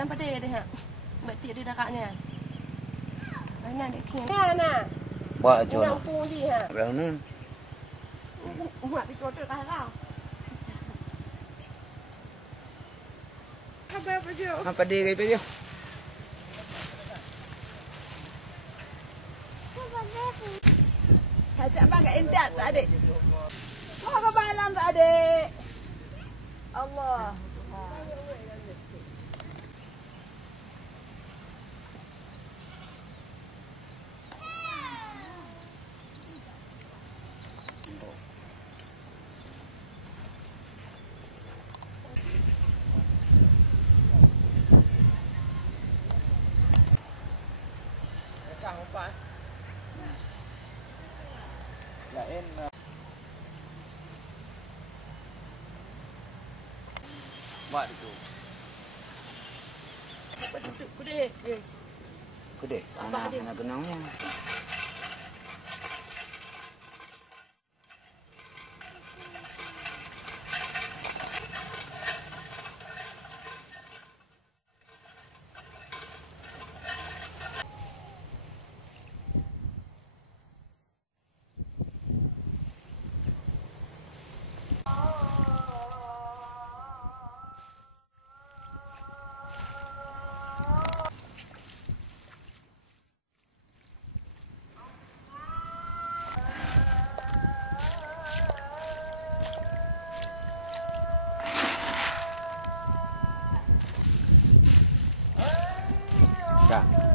dalam pada dia ha. Batik dia dakaknya. Mana dia king. Nah. Buat aja. Nak pun dia ha. Berapa? Mak di kota tak tahu. Apa je? Apa dia kayak dia? Hajak bang kat endat tak adik. Oh ke balam tak adik. Allah. Lain buat itu. Betul kude. Gede. Anak benangnya. Dạ.